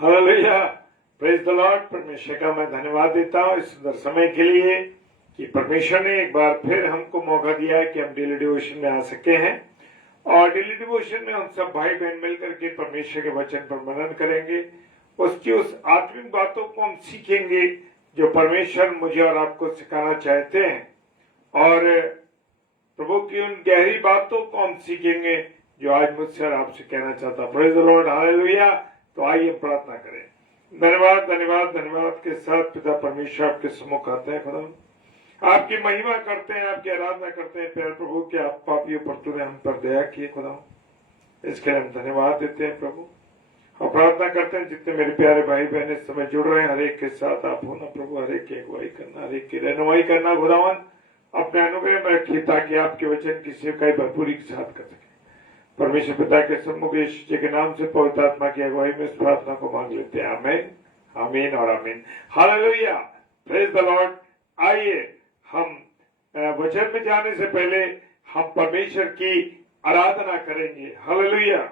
Hallelujah, praise the Lord. परमेश्वर का मैं धन्यवाद देता हूँ इस सुंदर समय के लिए कि परमेश्वर ने एक बार फिर हमको मौका दिया है कि हम डेली डिवोशन में आ सके हैं। और डेली डिवोशन में हम सब भाई बहन मिलकर के परमेश्वर के वचन पर मनन करेंगे, उसकी उस आत्मिक बातों को हम सीखेंगे जो परमेश्वर मुझे और आपको सिखाना चाहते हैं, और प्रभु की उन गहरी बातों को हम सीखेंगे जो आज मुझसे और आपसे कहना चाहता हूं। Praise the lord, hallelujah. तो आइए प्रार्थना करें। धन्यवाद धन्यवाद धन्यवाद के साथ पिता परमेश्वर आपके सम्मुख आते हैं। खुदा आपकी महिमा करते हैं, आपकी आराधना करते हैं। प्यारे प्रभु के आप पापियों पर तूने हम पर दया की खुदा, इसके लिए हम धन्यवाद देते हैं प्रभु। और प्रार्थना करते हैं जितने मेरे प्यारे भाई बहन इस समय जुड़ रहे हैं, हर एक के साथ आप होना प्रभु, हर एक की अगुवाई करना, हर एक की रहनुमाई करना खुदावन। अपने अनुग्रह में रखिए ताकि आपके वचन की सेवकाई भरपूरी के साथ कर सके। परमेश्वर पिता के सम्मुख यीशु जी के नाम से पवित्र आत्मा की अगुवाई में इस प्रार्थना को मांग लेते हैं। आमीन, आमीन और आमीन। Hallelujah, praise the Lord. आइए हम वचन में जाने से पहले हम परमेश्वर की आराधना करेंगे। हालेलुया।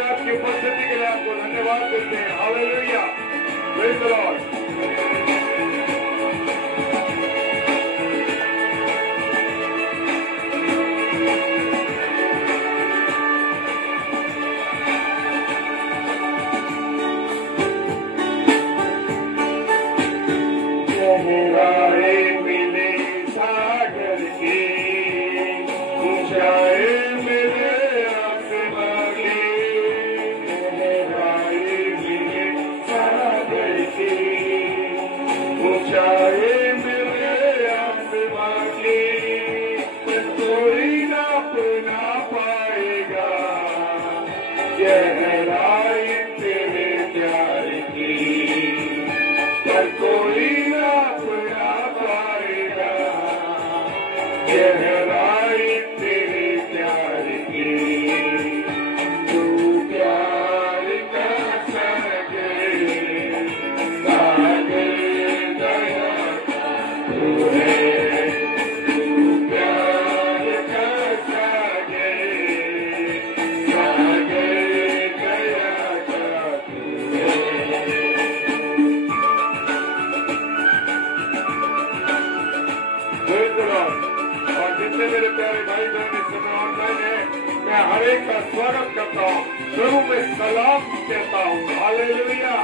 आपकी उपस्थिति के लिए आपको धन्यवाद देते हैं। Hallelujah, praise the Lord. मेरे प्यारे भाई बहन इस समय ऑनलाइन है, मैं हर एक का स्वागत करता हूँ, प्रभु में सलाम कहता हूँ। हालेलुया।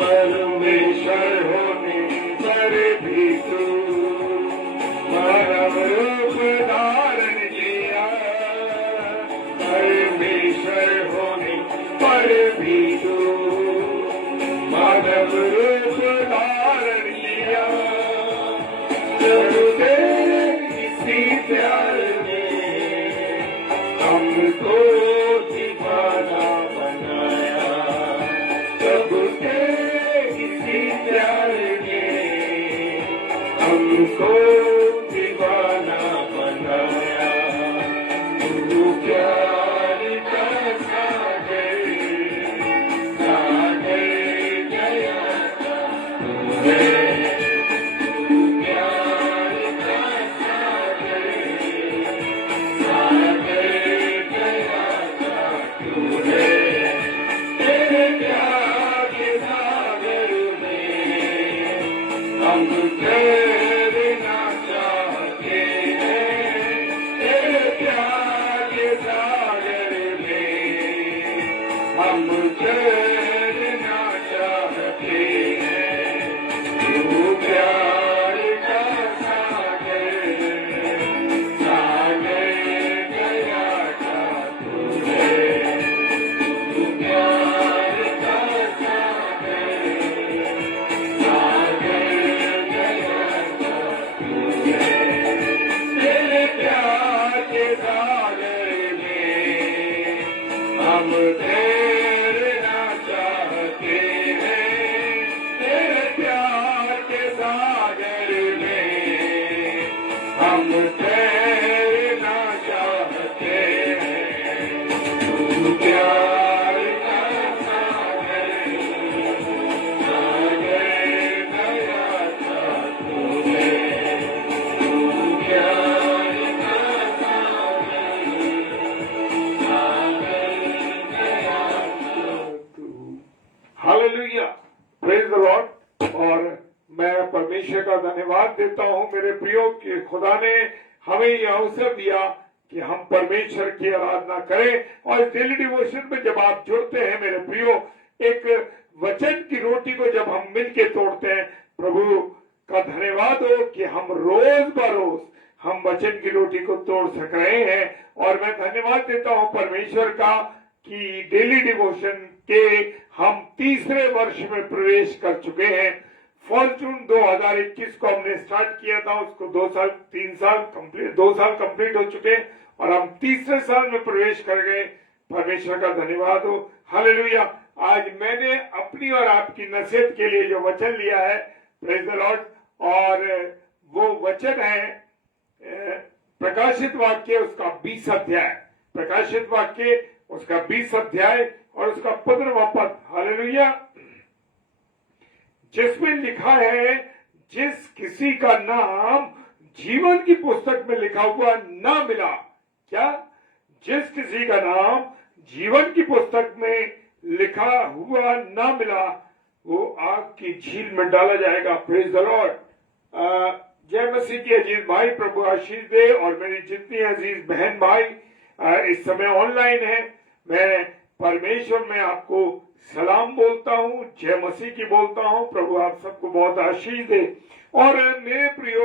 परमेश्वर होने पर भी तू मानव रूप धारण किया, परमेश्वर होने पर भी तू मानव रूप धारण किया। प्रभु तेरे इसी प्यार में हमको दीवाना बनाया, प्रभु तेरे किसी प्यार ने हमको दीवाना बनाया। तू प्यार का सागर सागर गया तूने, तू प्यार का सागर सागर गया तूने। तेरे प्यार के सागर में हम तैरना चाहते हैं, तेरे प्यार के सागर में हम तैरना चाहते हैं। तू प्यार का सागर सागर गया तूने, तू प्यार का सागर सागर गया तूने। तेरे प्यार के सागर में हम तैरना चाहते हैं, तेरे प्यार के सागर में हम तैरना चाहते हैं। तू प्यार का सागर सागर गया तूने, तू प्यार का सागर सागर गया तू। Hallelujah, praise the Lord. और मैं परमेश्वर का धन्यवाद देता हूं मेरे प्रियो कि खुदा ने हमें यह अवसर दिया कि हम परमेश्वर की आराधना करें। और डेली डिवोशन में जब आप जुड़ते हैं मेरे प्रियो, एक वचन की रोटी को जब हम मिलके तोड़ते हैं, प्रभु का धन्यवाद हो कि हम रोज बरोज हम वचन की रोटी को तोड़ सक रहे हैं। और मैं धन्यवाद देता हूं परमेश्वर का कि डेली डिवोशन के हम तीसरे वर्ष में प्रवेश कर चुके हैं। 4 जून 2021 को हमने स्टार्ट किया था, उसको 2 साल कंप्लीट हो चुके और हम तीसरे साल में प्रवेश कर गए। परमेश्वर का धन्यवाद हो, हालेलुया। आज मैंने अपनी और आपकी नसीहत के लिए जो वचन लिया है, प्रेज द लॉर्ड, और वो वचन है प्रकाशित वाक्य उसका 20 अध्याय, प्रकाशित वाक्य उसका 20 अध्याय और उसका 15वां पद, हालेलुया, जिसमें लिखा है जिस किसी का नाम जीवन की पुस्तक में लिखा हुआ ना मिला, क्या? जिस किसी का नाम जीवन की पुस्तक में लिखा हुआ ना मिला, वो आग की झील में डाला जाएगा। Praise the Lord. जय मसीह की अजीज भाई, प्रभु आशीष दे। और मेरी जितनी अजीज बहन भाई इस समय ऑनलाइन है, मैं परमेश्वर में आपको सलाम बोलता हूँ, जय मसीह की बोलता हूँ। प्रभु आप सबको बहुत आशीष दे। और मेरे प्रियो,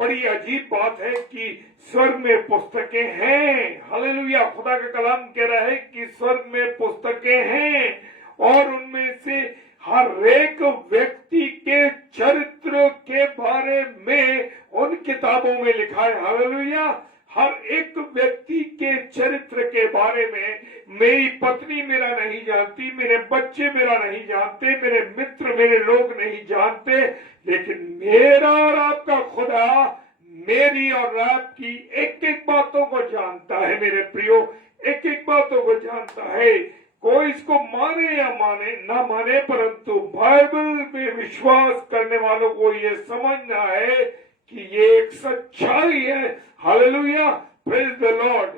बड़ी अजीब बात है कि स्वर्ग में पुस्तकें हैं, हालेलुया। खुदा का कलाम कह रहा है कि स्वर्ग में पुस्तकें हैं और उनमें से हर एक व्यक्ति के चरित्र के बारे में उन किताबों में लिखा है, हालेलुया। हर एक व्यक्ति के चरित्र के बारे में मेरी पत्नी मेरा नहीं जानती, मेरे बच्चे मेरा नहीं जानते, मेरे मित्र मेरे लोग नहीं जानते, लेकिन मेरा और आपका खुदा मेरी और आपकी एक एक बातों को जानता है मेरे प्रियो, एक एक बातों को जानता है। कोई इसको माने या माने ना माने, परंतु बाइबल में विश्वास करने वालों को ये समझना है कि ये एक सच्चाई है, हालेलुया, प्रेज द लॉर्ड।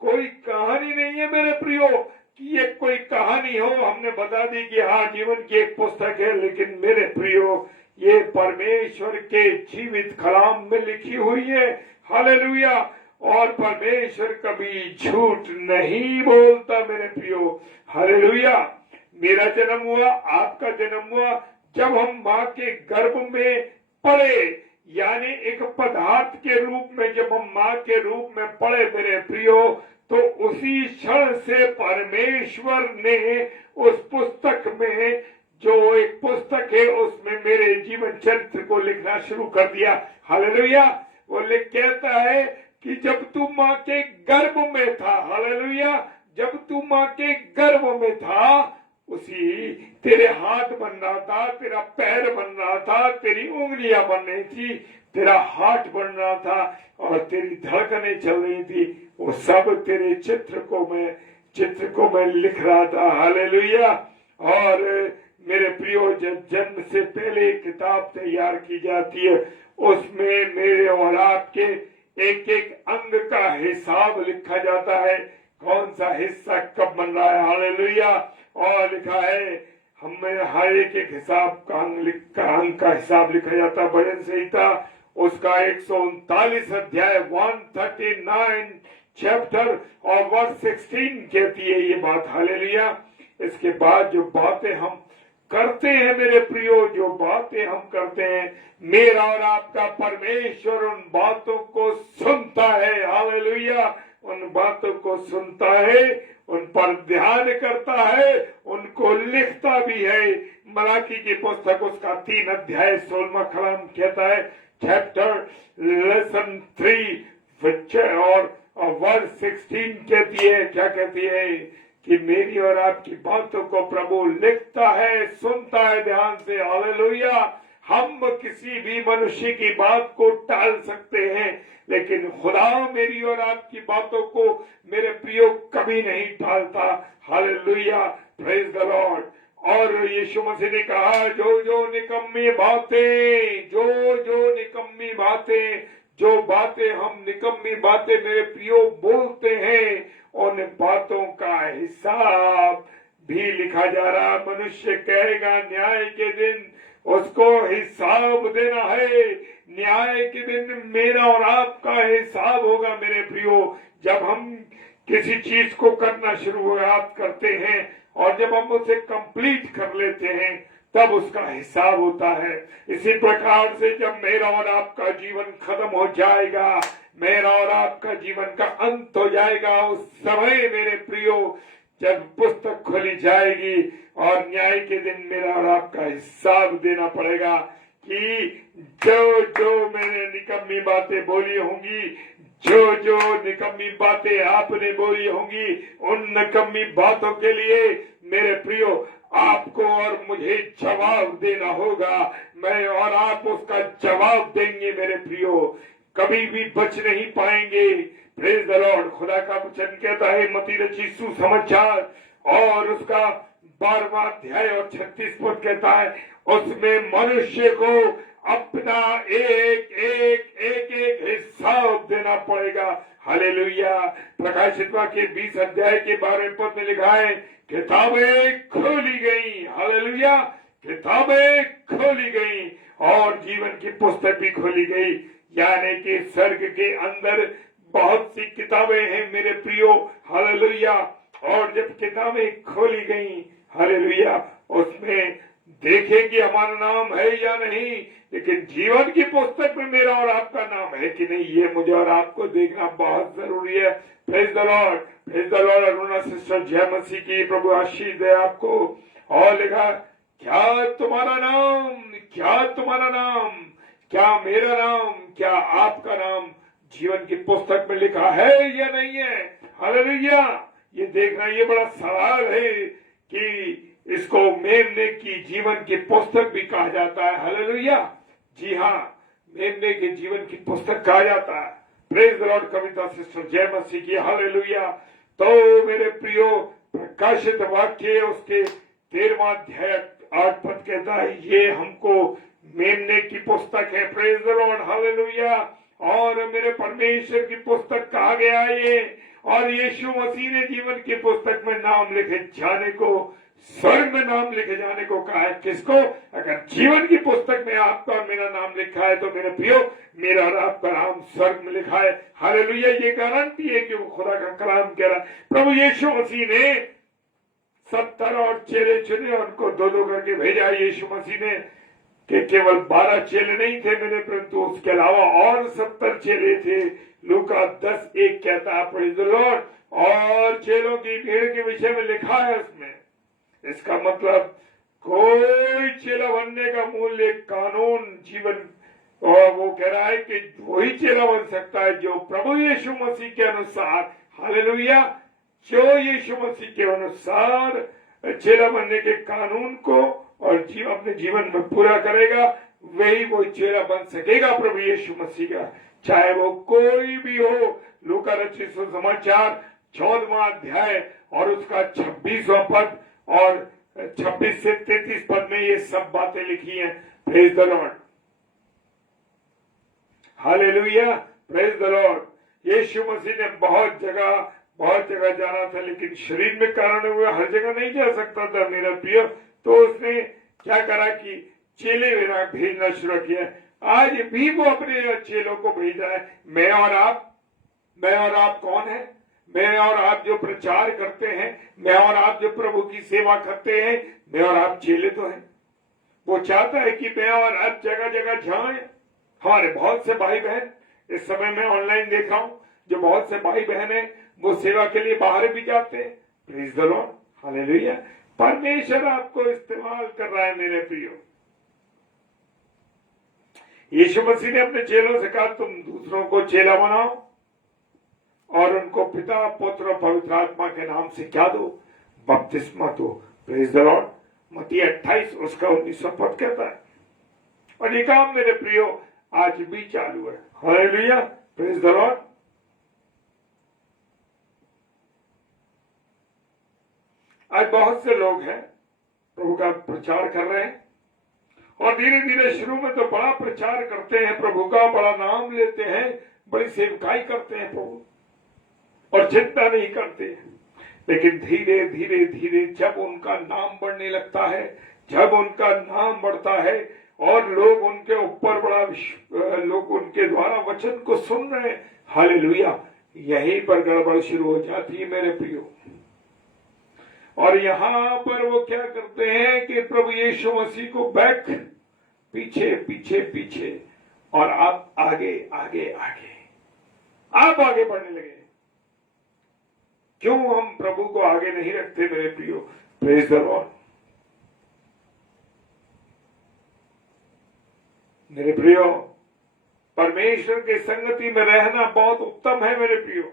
कोई कहानी नहीं है मेरे प्रियो कि ये कोई कहानी हो, हमने बता दी कि हाँ जीवन की एक पुस्तक है, लेकिन मेरे प्रियो ये परमेश्वर के जीवित कलाम में लिखी हुई है, हालेलुया। और परमेश्वर कभी झूठ नहीं बोलता मेरे प्रियो, हालेलुया। मेरा जन्म हुआ, आपका जन्म हुआ जब हम माँ के गर्भ में पड़े, यानी एक पदार्थ के रूप में जब हम माँ के रूप में पड़े मेरे प्रियो, तो उसी क्षण से परमेश्वर ने उस पुस्तक में, जो एक पुस्तक है, उसमें मेरे जीवन चरित्र को लिखना शुरू कर दिया, हालेलुया। वो लिख कहता है कि जब तू माँ के गर्भ में था, हालेलुया, जब तू माँ के गर्भ में था उसी तेरे हाथ बन रहा था, तेरा पैर बन रहा था, तेरी उंगलियां बन रही थी, तेरा हाथ बन रहा था और तेरी धड़कनें चल रही थी। वो सब तेरे चित्र को मैं लिख रहा था, हालेलुया। और मेरे प्रियो, जब जन्म से पहले किताब तैयार की जाती है उसमें मेरे और आपके एक एक अंग का हिसाब लिखा जाता है, कौन सा हिस्सा कब बन रहा है, हालेलुया। और लिखा है हमें हर एक हिसाब का अंग का हिसाब लिखा जाता है। भजन संहिता उसका 139 अध्याय 139 चैप्टर और वर्स 16 कहती है ये बात, हालेलुया। इसके बाद जो बातें हम करते हैं मेरे प्रियो, जो बातें हम करते हैं, मेरा और आपका परमेश्वर उन बातों को सुनता है, हालेलुया। उन बातों को सुनता है, उन पर ध्यान करता है, उनको लिखता भी है। मलाकी की पुस्तक उसका 3 अध्याय 16वां कलाम कहता है, चैप्टर लेसन 3 और वर्स 16 कहती है, क्या कहती है कि मेरी और आपकी बातों को प्रभु लिखता है, सुनता है ध्यान से, हालेलुया। हम किसी भी मनुष्य की बात को टाल सकते हैं लेकिन खुदा मेरी और आपकी बातों को मेरे प्रियो कभी नहीं टालता, हालेलुया, प्रेज द लॉर्ड। और यीशु मसीह ने कहा जो जो निकम्मी बातें, जो बातें हम निकम्मी बातें मेरे प्रियो बोलते हैं, उन बातों का हिसाब भी लिखा जा रहा। मनुष्य कहेगा न्याय के दिन उसको हिसाब देना है, न्याय के दिन मेरा और आपका हिसाब होगा मेरे प्रियो। जब हम किसी चीज को करना शुरुआत करते हैं और जब हम उसे कंप्लीट कर लेते हैं तब उसका हिसाब होता है। इसी प्रकार से जब मेरा और आपका जीवन खत्म हो जाएगा, मेरा और आपका जीवन का अंत हो जाएगा, उस समय मेरे प्रियो जब पुस्तक खोली जाएगी और न्याय के दिन मेरा और आपका हिसाब देना पड़ेगा कि जो जो मैंने निकम्मी बातें बोली होंगी, जो जो निकम्मी बातें आपने बोली होंगी, उन निकम्मी बातों के लिए मेरे प्रियो आपको और मुझे जवाब देना होगा। मैं और आप उसका जवाब देंगे मेरे प्रियो, कभी भी बच नहीं पाएंगे। Praise the Lord. खुदा का वचन कहता है मत्ती रचित सुसमाचार और उसका 12वां अध्याय और 36 पद कहता है, उसमें मनुष्य को अपना एक हिसाब देना पड़ेगा, हालेलुया। प्रकाशित वाक्य 20 अध्याय के 12वें पद में लिखा है, किताबें खोली गई, हालेलुया, किताबें खोली गई और जीवन की पुस्तक भी खोली गई। यानी कि स्वर्ग के अंदर बहुत सी किताबें हैं मेरे प्रियो, हालेलुया। और जब किताबें खोली गई, हालेलुया, उसमें देखें कि हमारा नाम है या नहीं, लेकिन जीवन की पुस्तक में मेरा और आपका नाम है कि नहीं, ये मुझे और आपको देखना बहुत जरूरी है। Praise the Lord, praise the Lord. Aruna sister जय मसीह की, प्रभु आशीष दे आपको। और लिखा, क्या तुम्हारा नाम, क्या तुम्हारा नाम, क्या मेरा नाम, क्या आपका नाम जीवन की पुस्तक में लिखा है या नहीं है, हालेलुया। ये देखना, ये बड़ा सवाल है कि इसको मेमने की जीवन की पुस्तक भी कहा जाता है, हालेलुया। जी हाँ, मेमने के जीवन की पुस्तक कहा जाता है। Praise the Lord. Kavita sister जय मसीह की, हालेलुया। तो मेरे प्रियो, प्रकाशित वाक्य उसके 13वां अध्याय 8 पद कहता है, ये हमको मेमने की पुस्तक है, प्रेज द लॉर्ड, हालेलुया। और मेरे परमेश्वर की पुस्तक कहा गया ये, और यीशु मसीह ने जीवन की पुस्तक में नाम लिखे जाने को, स्वर्ग में नाम लिखे जाने को कहा है। किसको? अगर जीवन की पुस्तक में आपका और मेरा नाम लिखा है तो मेरे प्रियो, मेरा और आपका नाम स्वर्ग में लिखा है, हालेलुया। ये गारंटी है कि वो खुदा का कलाम कह रहा है। प्रभु यीशु मसीह ने 70 और चेले चुने, उनको 2-2 करके भेजा यीशु मसीह ने, कि केवल 12 चेले नहीं थे मेरे, परंतु उसके अलावा और 70 चेले थे। लूका 10:1 कहता है, प्रेज द लॉर्ड। और चेलों की भीड़ के विषय में लिखा है उसमें। इसका मतलब कोई चेला बनने का मूल्य कानून जीवन और वो कह रहा है कि वही चेला बन सकता है जो प्रभु यीशु मसीह के अनुसार, हालेलुया, जो यीशु मसीह के अनुसार चेला बनने के कानून को और अपने जीवन में पूरा करेगा, वही वो चेला बन सकेगा प्रभु यीशु मसीह का, चाहे वो कोई भी हो। लूका रचित सुसमाचार 14वां अध्याय और उसका 26वां पद और 26 से 33 पद में ये सब बातें लिखी हैं। Praise the lord, hallelujah, praise the lord. Yeshu Masih ने बहुत जगह जाना था, लेकिन शरीर में कारण हुए हर जगह नहीं जा सकता था मेरा प्रिय। तो उसने क्या करा कि चेले भेजना शुरू किया। आज भी वो अपने चेलों को भेजा है। मैं और आप कौन है? मैं और आप जो प्रचार करते हैं, मैं और आप जो प्रभु की सेवा करते हैं, मैं और आप चेले तो हैं। वो चाहता है कि मैं और आप जगह जगह जाएं। हमारे बहुत से भाई बहन, इस समय मैं ऑनलाइन देख रहा हूं, जो बहुत से भाई बहन है वो सेवा के लिए बाहर भी जाते हैं। Praise the lord, hallelujah. परमेश्वर आपको इस्तेमाल कर रहा है मेरे प्रियो। यीशु मसीह ने अपने चेलों से कहा, तुम दूसरों को चेला बनाओ और उनको पिता, पुत्र और पवित्र आत्मा के नाम से क्या दो? बपतिस्मा दो। Praise the Lord. मत्ती 28 उसका 19 पद कहता है। और ये काम मेरे प्रियो आज भी चालू है। Hallelujah, praise the Lord. आज बहुत से लोग हैं प्रभु का प्रचार कर रहे हैं और धीरे धीरे शुरू में तो बड़ा प्रचार करते हैं प्रभु का, बड़ा नाम लेते हैं, बड़ी सेवकाई करते हैं प्रभु और चिंता नहीं करते। लेकिन धीरे धीरे धीरे जब उनका नाम बढ़ने लगता है, जब उनका नाम बढ़ता है और लोग उनके ऊपर लोग उनके द्वारा वचन को सुन रहे हैं, हालेलुया, यहीं पर गड़बड़ शुरू हो जाती है मेरे प्रियो। और यहां पर वो क्या करते हैं कि प्रभु यीशु मसीह को बैक, पीछे पीछे पीछे, और आप आगे आगे आगे, आप आगे बढ़ने लगे। क्यों हम प्रभु को आगे नहीं रखते मेरे प्रियो? Praise the Lord. मेरे प्रियो, परमेश्वर की संगति में रहना बहुत उत्तम है मेरे प्रियो।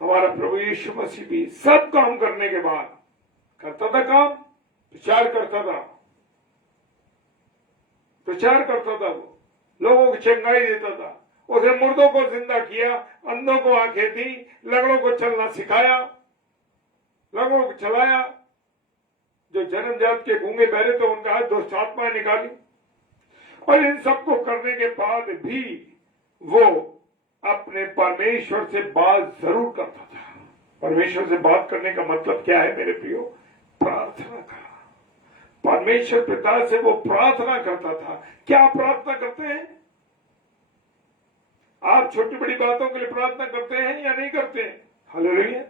हमारा प्रभु यीशु मसीह भी सब काम करने के बाद करता था काम, प्रचार करता था, वो लोगों को चंगाई देता था, उसने मुर्दों को जिंदा किया, अंधों को आंखें दी, लंगड़ों को चलना सिखाया, लंगड़ों को चलाया, जो जन्मजात के गूंगे बहरे थे उनका हाथ दुष्ट आत्माएं निकाली। और इन सबको करने के बाद भी वो अपने परमेश्वर से बात जरूर करता था। परमेश्वर से बात करने का मतलब क्या है मेरे प्रियो? प्रार्थना करना। परमेश्वर पिता से वो प्रार्थना करता था। क्या प्रार्थना करते हैं आप? छोटी बड़ी बातों के लिए प्रार्थना करते हैं या नहीं करते हैं? हालेलुया।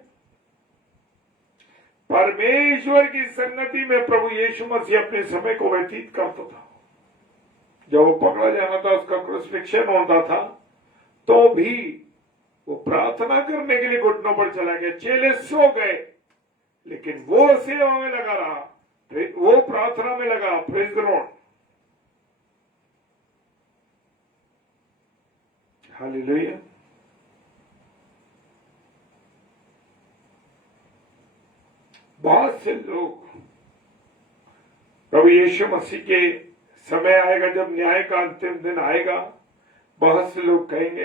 परमेश्वर की संगति में प्रभु यीशु मसीह अपने समय को व्यतीत करता था। जब वो पकड़ा जाना था, उसका क्रूसिफिक्शन होता था, तो भी वो प्रार्थना करने के लिए घुटनों पर चला गया। चेले सो गए, लेकिन वो सेवा में लगा रहा, वो प्रार्थना में लगा। Praise the lord, hallelujah. बहुत से लोग, प्रभु यीशु मसीह के समय आएगा जब न्याय का अंतिम दिन आएगा, बहुत से लोग कहेंगे,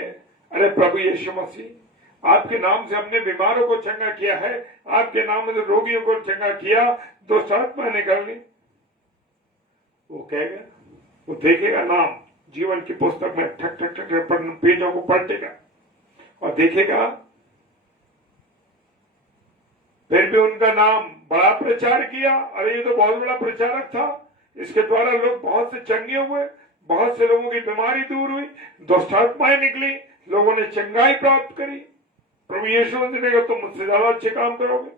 अरे प्रभु यीशु मसीह, आपके नाम से हमने बीमारों को चंगा किया है, आपके नाम से रोगियों को चंगा किया, दुष्ट आत्मा निकाल ली। वो कहेगा, वो देखेगा नाम जीवन की पुस्तक में ठक ठक ठक पेजों को पलटेगा और देखेगा, फिर भी उनका नाम बड़ा प्रचार किया। अरे ये तो बहुत बड़ा प्रचारक था, इसके द्वारा लोग बहुत से चंगे हुए, बहुत से लोगों की बीमारी दूर हुई, दुष्ट आत्माएं निकली, लोगों ने चंगाई प्राप्त करी। प्रभु यीशु मसीह ने कहा, तुम मुझसे ज्यादा अच्छे काम करोगे,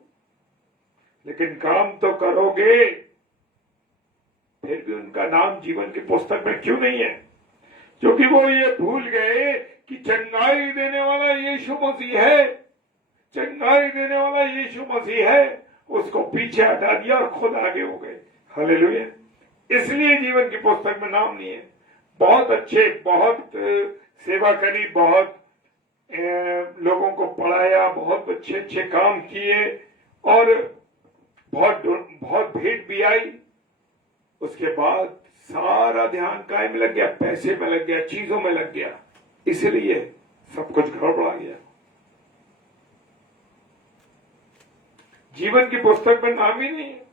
लेकिन काम तो करोगे, फिर भी उनका नाम जीवन की पुस्तक में क्यों नहीं है? क्योंकि वो ये भूल गए कि चंगाई देने वाला यीशु मसीह है, चंगाई देने वाला यीशु मसीह है। उसको पीछे हटा दिया और खुद आगे हो गए। हालेलुया। इसलिए जीवन की पुस्तक में नाम नहीं है। बहुत अच्छे, बहुत सेवा करी, बहुत लोगों को पढ़ाया, बहुत अच्छे अच्छे काम किए और बहुत भेंट भी आई। उसके बाद सारा ध्यान काय में लग गया, पैसे में लग गया, चीजों में लग गया, इसलिए सब कुछ गड़बड़ा गया। जीवन की पुस्तक में नाम ही नहीं है।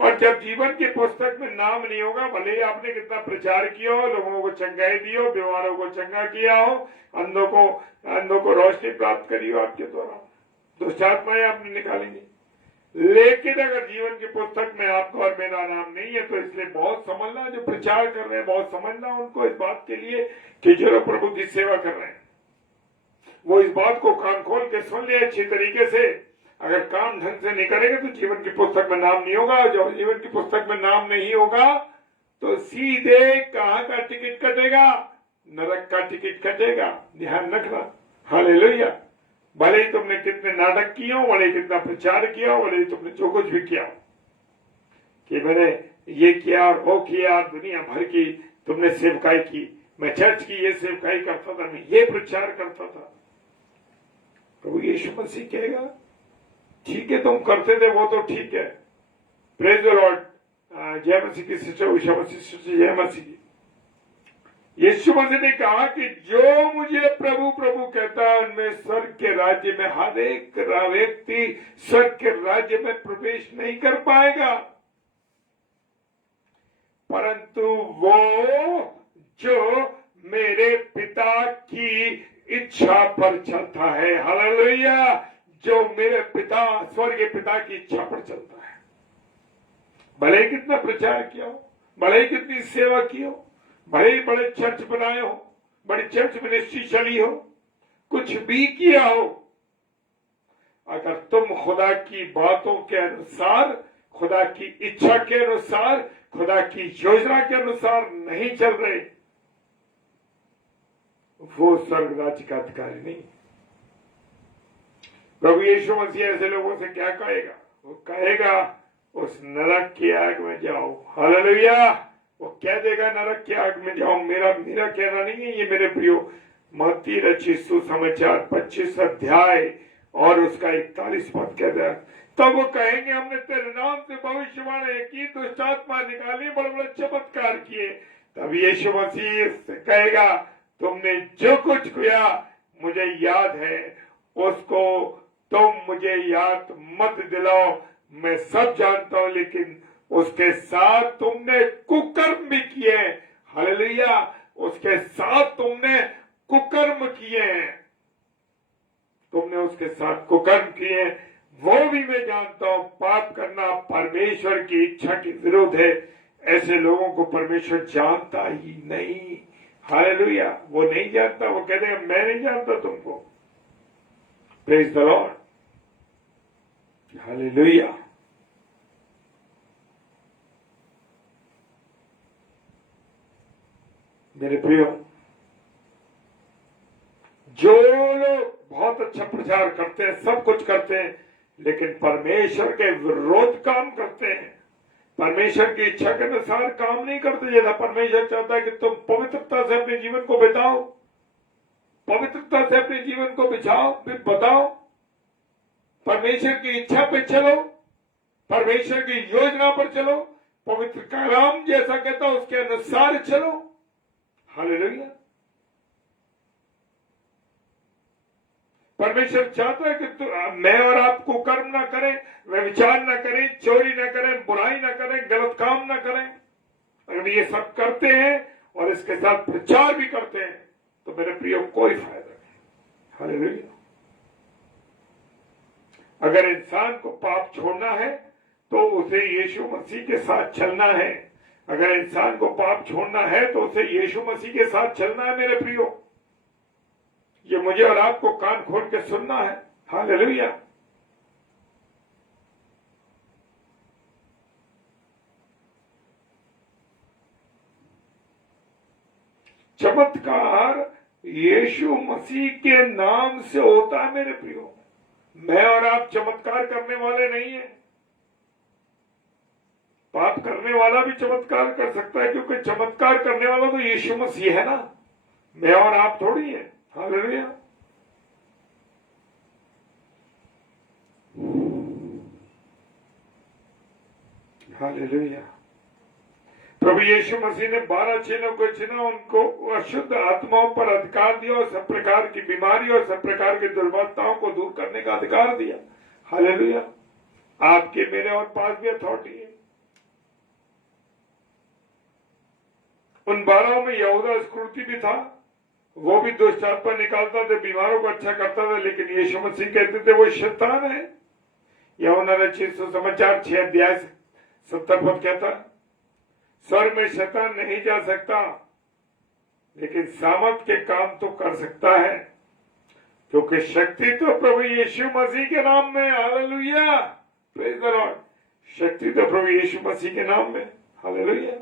और जब जीवन की पुस्तक में नाम नहीं होगा, भले ही आपने कितना प्रचार किया हो, लोगों को चंगाई दी हो, बीमारों को चंगा किया हो, अंधों को रोशनी प्राप्त करी हो आपके द्वारा, दुष्ट आत्माएं आपने निकालेंगे, लेकिन अगर जीवन की पुस्तक में आपका और मेरा नाम नहीं है, तो इसलिए बहुत समझना, जो प्रचार कर रहे हैं बहुत समझना उनको इस बात के लिए कि जो लोग प्रभु की सेवा कर रहे हैं वो इस बात को कान खोल के सुन ले अच्छी तरीके से। अगर काम ढंग से नहीं करेंगे तो जीवन की पुस्तक में नाम नहीं होगा। जब जीवन की पुस्तक में नाम नहीं होगा तो सीधे कहां का टिकट कटेगा? नरक का टिकट कटेगा। ध्यान रखना। हालेलुया। भले ही तुमने कितने नाटक किए हो, भले ही कितना प्रचार किया हो, भले ही तुमने जो कुछ भी किया कि मैंने ये किया और वो किया, दुनिया भर की तुमने सेवकाई की, मैं चर्च की ये सेवकाई करता था, मैं ये प्रचार करता था, प्रभु यीशु मसीह कहेगा ठीक है तुम करते थे वो तो ठीक है, प्रेज द लॉर्ड, जय मसीह की सिस्टर उषा मसीह, सिस्टर जय मसीह। यीशु मसीह ने कहा कि जो मुझे प्रभु प्रभु कहता है उनमें स्वर्ग के राज्य में हर एक व्यक्ति स्वर्ग के राज्य में प्रवेश नहीं कर पाएगा, परंतु वो जो मेरे पिता की इच्छा पर चलता है। हालेलुया। जो मेरे पिता स्वर्गीय पिता की इच्छा पर चलता है, भले ही कितना प्रचार किया हो, भले ही कितनी सेवा की हो, भले ही बड़े चर्च बनाए हो, बड़ी चर्च मिनिस्ट्री चली हो, कुछ भी किया हो, अगर तुम खुदा की बातों के अनुसार, खुदा की इच्छा के अनुसार, खुदा की योजना के अनुसार नहीं चल रहे, वो स्वर्ग राज्य का अधिकारी नहीं। प्रभु यीशु मसीह ऐसे लोगों से क्या कहेगा? वो कहेगा उस नरक की आग में जाओ। हालेलुया। वो कह देगा नरक की आग में जाओ। मेरा कहना नहीं है ये मेरे प्रियो। मत्ती रचित सुसमाचार 25 अध्याय और उसका 41 पद कहता है, तब वो कहेंगे हमने तेरे नाम से भविष्यवाणी की, दुष्ट आत्मा निकाली, बड़े बड़े चमत्कार किए। तब यीशु मसीह कहेगा तुमने जो कुछ किया मुझे याद है, उसको तुम मुझे याद मत दिलाओ, मैं सब जानता हूं, लेकिन उसके साथ तुमने कुकर्म भी किए। हालेलुया। उसके साथ तुमने कुकर्म किए हैं, तुमने उसके साथ कुकर्म किए, वो भी मैं जानता हूं। पाप करना परमेश्वर की इच्छा के विरुद्ध है। ऐसे लोगों को परमेश्वर जानता ही नहीं। हालेलुया। वो नहीं जानता, वो कहते हैं मैं नहीं जानता तुमको। Praise the lord. हालेलुया। मेरे प्रियो, जो लोग बहुत अच्छा प्रचार करते हैं, सब कुछ करते हैं, लेकिन परमेश्वर के विरोध काम करते हैं, परमेश्वर की इच्छा के अनुसार काम नहीं करते, जैसा परमेश्वर चाहता है कि तुम पवित्रता से अपने जीवन को बिताओ, पवित्रता से अपने जीवन को बताओ, परमेश्वर की इच्छा पे चलो, परमेश्वर की योजना पर चलो, पवित्र कलाम जैसा कहता है उसके अनुसार चलो। हालेलुया। परमेश्वर चाहता है कि मैं और आप कुकर्म ना करें, व्यभिचार ना करें, चोरी ना करें, बुराई ना करें, गलत काम ना करें। अगर ये सब करते हैं और इसके साथ प्रचार भी करते हैं तो मेरे प्रियो कोई फायदा नहीं। हालेलुया। अगर इंसान को पाप छोड़ना है तो उसे यीशु मसीह के साथ चलना है। अगर इंसान को पाप छोड़ना है तो उसे यीशु मसीह के साथ चलना है। मेरे प्रियो, ये मुझे और आपको कान खोल के सुनना है। हालेलुया। चमत्कार यीशु मसीह के नाम से होता है। मेरे प्रियो, मैं और आप चमत्कार करने वाले नहीं हैं। पाप करने वाला भी चमत्कार कर सकता है, क्योंकि चमत्कार करने वाला तो यीशु मसीह है ना, मैं और आप थोड़ी है। हालेलुया। हालेलुया। प्रभु यीशु मसीह ने 12 चेलों को चुना, उनको अशुद्ध आत्माओं पर अधिकार दिया और सब प्रकार की बीमारी और सब प्रकार की दुर्बलताओं को दूर करने का अधिकार दिया। हालेलुया। आपके मेरे और पास भी अथॉरिटी है। उन 12 में यहूदा इस्करियोती भी था, वो भी दुष्ट आत्मा निकालता था, बीमारों को अच्छा करता था, लेकिन यीशु मसीह कहते थे वो शैतान है। यूहन्ना रचित सुसमाचार 6 अध्याय 70 पद कहता, स्वर्ग में शैतान नहीं जा सकता, लेकिन सामर्थ के काम तो कर सकता है, क्योंकि शक्ति तो प्रभु यीशु मसीह के नाम में। Hallelujah, praise the Lord. शक्ति तो प्रभु यीशु मसीह के नाम में। हालेलुया।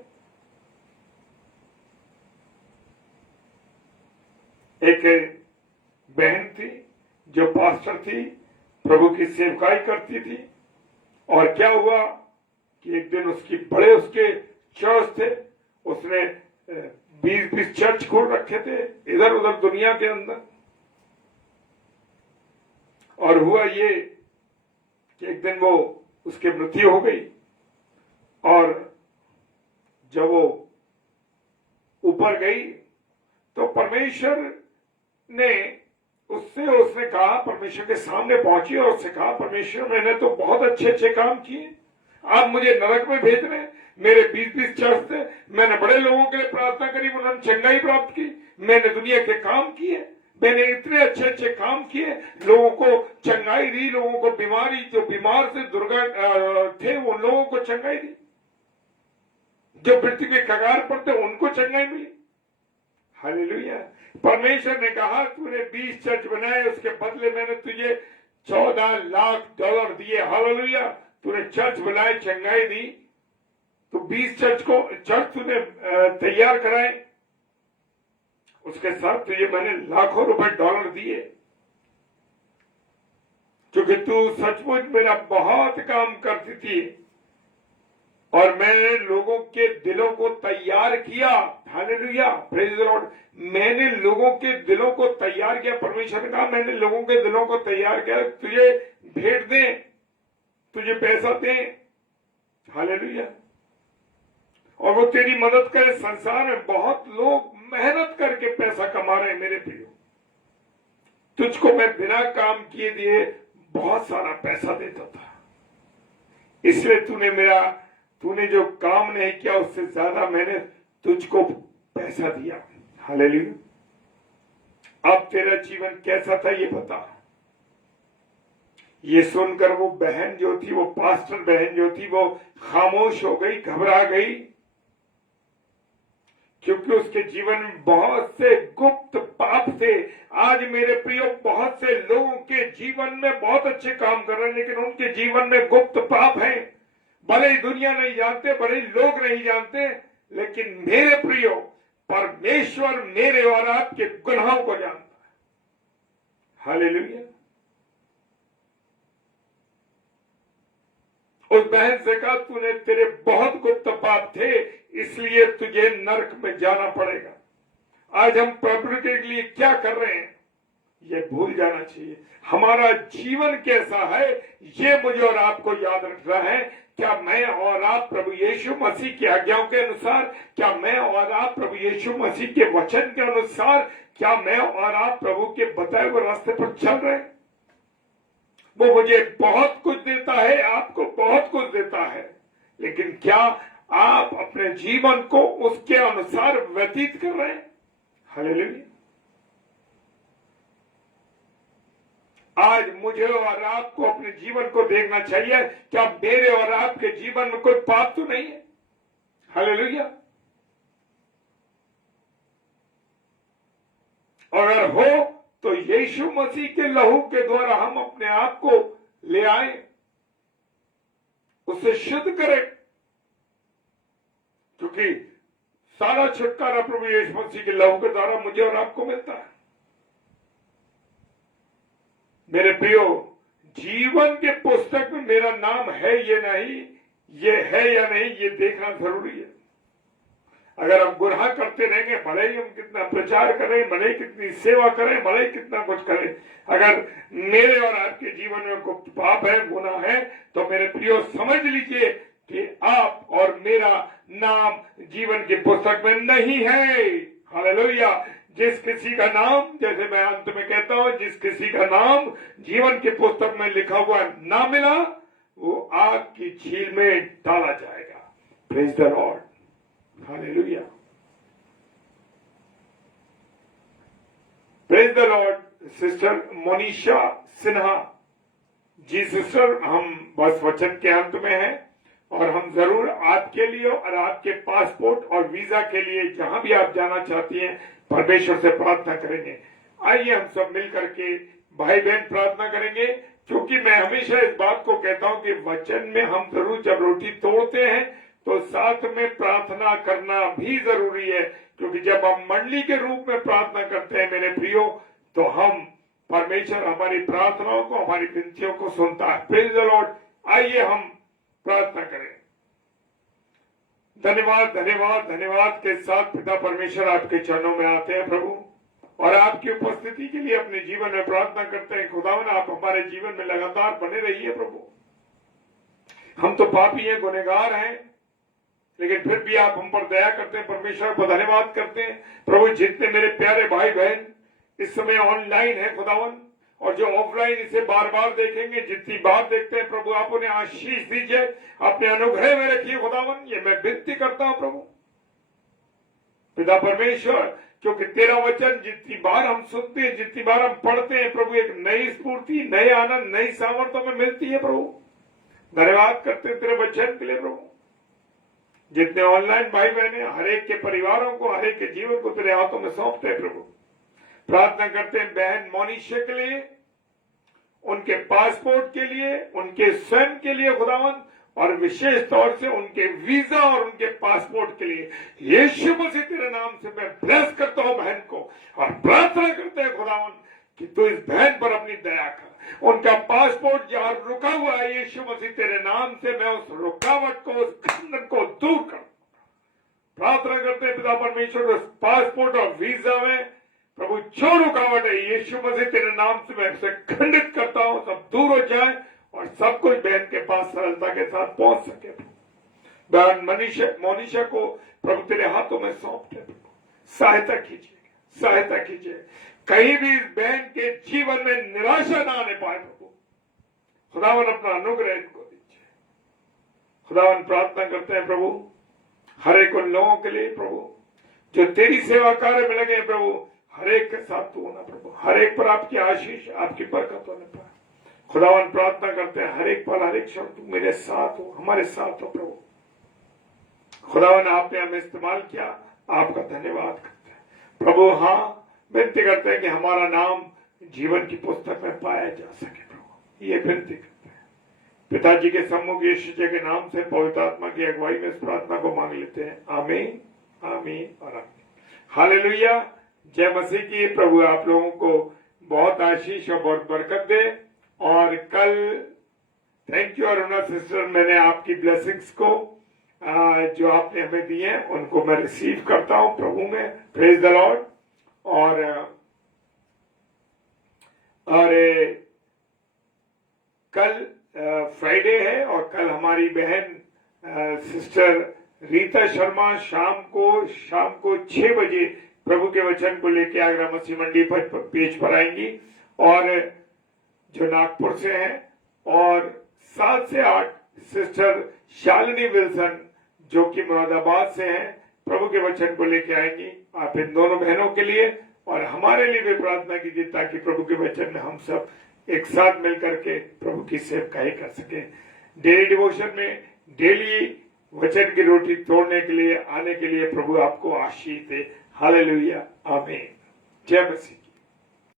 एक बहन थी जो पास्टर थी, प्रभु की सेवकाई करती थी, और क्या हुआ कि एक दिन उसके चर्च थे, उसने 20-20 चर्च खोल रखे थे इधर उधर दुनिया के अंदर। और हुआ ये कि एक दिन वो उसकी मृत्यु हो गई, और जब वो ऊपर गई तो परमेश्वर ने उसने कहा, परमेश्वर के सामने पहुंची और उससे कहा, परमेश्वर मैंने तो बहुत अच्छे अच्छे काम किए, आप मुझे नरक में भेज रहे हैं। मेरे 20-20 चर्च थे, मैंने बड़े लोगों के लिए प्रार्थना करी, उन्होंने चंगाई प्राप्त की, मैंने दुनिया के काम किए, मैंने इतने अच्छे अच्छे काम किए, लोगों को चंगाई दी, लोगों को बीमारी, जो बीमार से थे उन लोगों को चंगाई दी, जो मृत्यु के कगार पर थे उनको चंगाई मिली। हालेलुया। परमेश्वर ने कहा, तूने 20 चर्च बनाए, उसके बदले मैंने तुझे $14 लाख दिए। हालेलुया। तूने चर्च बनाए, चंगाई दी, तो 20 चर्च तूने तैयार कराए, उसके साथ तुझे मैंने लाखों $रुपए दिए, क्योंकि तू सचमुच मेरा बहुत काम करती थी और मैंने लोगों के दिलों को तैयार किया। Hallelujah, praise the Lord. मैंने लोगों के दिलों को तैयार किया। परमेश्वर ने कहा, मैंने लोगों के दिलों को तैयार किया, तुझे भेंट दें, तुझे पैसा दें। हालेलुया। और वो तेरी मदद करे। संसार में बहुत लोग मेहनत करके पैसा कमा रहे हैं मेरे प्रियो, तुझको मैं बिना काम किए दिए बहुत सारा पैसा देता था, इसलिए तूने जो काम नहीं किया उससे ज्यादा मैंने तुझको पैसा दिया। हालेलुया। अब तेरा जीवन कैसा था ये बता। ये सुनकर वो बहन जो थी, वो पास्टर बहन जो थी, वो खामोश हो गई, घबरा गई, क्योंकि उसके जीवन में बहुत से गुप्त पाप थे। आज मेरे प्रियो, बहुत से लोगों के जीवन में बहुत अच्छे काम कर रहे हैं, लेकिन उनके जीवन में गुप्त पाप है। भले ही दुनिया नहीं जानते, भले ही लोग नहीं जानते, लेकिन मेरे प्रियो, परमेश्वर मेरे और आपके गुनाहों को जानता है। हालेलुया। उस बहन से कहा, तेरे बहुत गुप्त पाप थे, इसलिए तुझे नरक में जाना पड़ेगा। आज हम प्रभु के लिए क्या कर रहे हैं ये भूल जाना चाहिए। हमारा जीवन कैसा है ये मुझे और आपको याद रखना है। क्या मैं और आप प्रभु यीशु मसीह की आज्ञाओं के अनुसार, क्या मैं और आप प्रभु यीशु मसीह के वचन के अनुसार, क्या मैं और आप प्रभु के बताए हुए रास्ते पर चल रहे हैं? वो मुझे बहुत कुछ देता है, आपको बहुत कुछ देता है, लेकिन क्या आप अपने जीवन को उसके अनुसार व्यतीत कर रहे हैं? हालेलुया। आज मुझे और आपको अपने जीवन को देखना चाहिए, क्या मेरे और आपके जीवन में कोई पाप तो नहीं है? हालेलुया। अगर हो तो यीशु मसीह के लहू के द्वारा हम अपने आप को ले आए, उसे शुद्ध करें, क्योंकि सारा छुटकारा प्रभु यीशु मसीह के लहू के द्वारा मुझे और आपको मिलता है। मेरे प्रियो, जीवन के पुस्तक में मेरा नाम है ये नहीं ये है या नहीं, ये देखना जरूरी है। अगर हम गुनाह करते रहेंगे, भले ही हम कितना प्रचार करें, भले ही कितनी सेवा करें, भले ही कितना कुछ करें, अगर मेरे और आपके जीवन में कोई पाप है, गुनाह है, तो मेरे प्रियो समझ लीजिए कि आप और मेरा नाम जीवन की पुस्तक में नहीं है। हालेलुया। जिस किसी का नाम, जैसे मैं अंत में कहता हूं, जिस किसी का नाम जीवन की पुस्तक में लिखा हुआ ना मिला, वो आग की झील में डाला जाएगा। Praise the lord. Hallelujah. Praise the lord. Sister Monisha Sinha ji, sister, हम बस वचन के अंत में हैं और हम जरूर आपके लिए और आपके पासपोर्ट और वीजा के लिए जहां भी आप जाना चाहती हैं, परमेश्वर से प्रार्थना करेंगे। आइए हम सब मिलकर के भाई बहन प्रार्थना करेंगे, क्योंकि मैं हमेशा इस बात को कहता हूं कि वचन में हम जरूर जब रोटी तोड़ते हैं तो साथ में प्रार्थना करना भी जरूरी है, क्योंकि जब हम मंडली के रूप में प्रार्थना करते हैं मेरे प्रियो, तो हम परमेश्वर हमारी प्रार्थनाओं को, हमारी विनतियों को सुनता है। Praise the Lord. आइए हम प्रार्थना करें। धन्यवाद धन्यवाद धन्यवाद के साथ पिता परमेश्वर आपके चरणों में आते हैं प्रभु, और आपकी उपस्थिति के लिए अपने जीवन में प्रार्थना करते हैं। खुदावन, आप हमारे जीवन में लगातार बने रहिए प्रभु। हम तो पापी हैं, गुनहगार हैं, लेकिन फिर भी आप हम पर दया करते हैं। परमेश्वर को धन्यवाद करते हैं प्रभु। जितने मेरे प्यारे भाई बहन इस समय ऑनलाइन है खुदावन, और जो ऑफलाइन इसे बार बार देखेंगे, जितनी बार देखते हैं प्रभु, आप उन्हें आशीष दीजिए, अपने अनुग्रह में रखिए खुदावन। ये मैं विनती करता हूं प्रभु पिता परमेश्वर, क्योंकि तेरा वचन जितनी बार हम सुनते हैं, जितनी बार हम पढ़ते हैं प्रभु, एक नई स्फूर्ति, नए आनंद, नई सामर्थ्य में मिलती है प्रभु। धन्यवाद करते हैं तेरे वचन के लिए प्रभु। जितने ऑनलाइन भाई बहने, हर एक के परिवारों को, हर एक के जीवन को तेरे हाथों में सौंपते हैं प्रभु। प्रार्थना करते हैं बहन मोनिशा के लिए, उनके पासपोर्ट के लिए, उनके स्वयं के लिए खुदावन, और विशेष तौर से उनके वीजा और उनके पासपोर्ट के लिए यीशु मसीह तेरे नाम से मैं ब्लेस करता हूं बहन को, और प्रार्थना करते हैं खुदावन कि तू इस बहन पर अपनी दया कर। उनका पासपोर्ट जहां रुका हुआ है, यीशु मसीह तेरे नाम से मैं उस रुकावट को, उस खंडन को दूर कर प्रार्थना करते हैं पिता परमेश्वर। उस पासपोर्ट और वीजा में प्रभु जो रुकावट है, यीशु मसीह तेरे नाम से मैं उसे खंडित करता हूं, सब दूर हो जाए और सब कुछ बहन के पास सरलता के साथ पहुंच सके। बहन मोनिशा को प्रभु तेरे हाथों में सौंपते प्रभु, सहायता कीजिए, सहायता कीजिए। कहीं भी इस बहन के जीवन में निराशा ना आने पाए प्रभु। खुदावन अपना अनुग्रह इनको दीजिए। खुदावन प्रार्थना करते हैं प्रभु हर एक उन लोगों के लिए प्रभु जो तेरी सेवा कार्य में लगे प्रभु, हर एक के साथ तू होना प्रभु, हर एक पर आपकी आशीष, आपकी बरकत होने पाए। खुदावन प्रार्थना करते हैं हर एक पल, हर एक क्षण तू मेरे साथ हो, हमारे साथ हो प्रभु। खुदावन आपने हमें इस्तेमाल किया, आपका धन्यवाद करते हैं प्रभु। हाँ, विनती करते हैं कि हमारा नाम जीवन की पुस्तक में पाया जा सके प्रभु, ये विनती करते हैं। पिताजी के सम्मुख यीशु के नाम से पवित्र आत्मा की अगुवाई में इस प्रार्थना को मांग लेते हैं। आमीन, आमीन और आमीन। हालेलुया। जय मसीह की। प्रभु आप लोगों को बहुत आशीष और बहुत बरकत दे। और कल थैंक यू अरुणा सिस्टर, मैंने आपकी ब्लेसिंग्स को जो आपने हमें दी है उनको मैं रिसीव करता हूं प्रभु में। Praise the Lord. और कल फ्राइडे है और कल हमारी बहन सिस्टर रीता शर्मा शाम को 6 बजे प्रभु के वचन को लेकर आगरा मसीह मंडी पर पेज पर आएंगी, और जो नागपुर से हैं, और 7 से 8 सिस्टर शालिनी विल्सन जो कि मुरादाबाद से हैं, प्रभु के वचन को लेके आएंगी। आप इन दोनों बहनों के लिए और हमारे लिए भी प्रार्थना कीजिए, ताकि प्रभु के वचन में हम सब एक साथ मिलकर के प्रभु की सेवकाई कर सके। डेली डिवोशन में डेली वचन की रोटी तोड़ने के लिए आने के लिए प्रभु आपको आशीष दे। हालेलुया, आमीन। जय मसीह।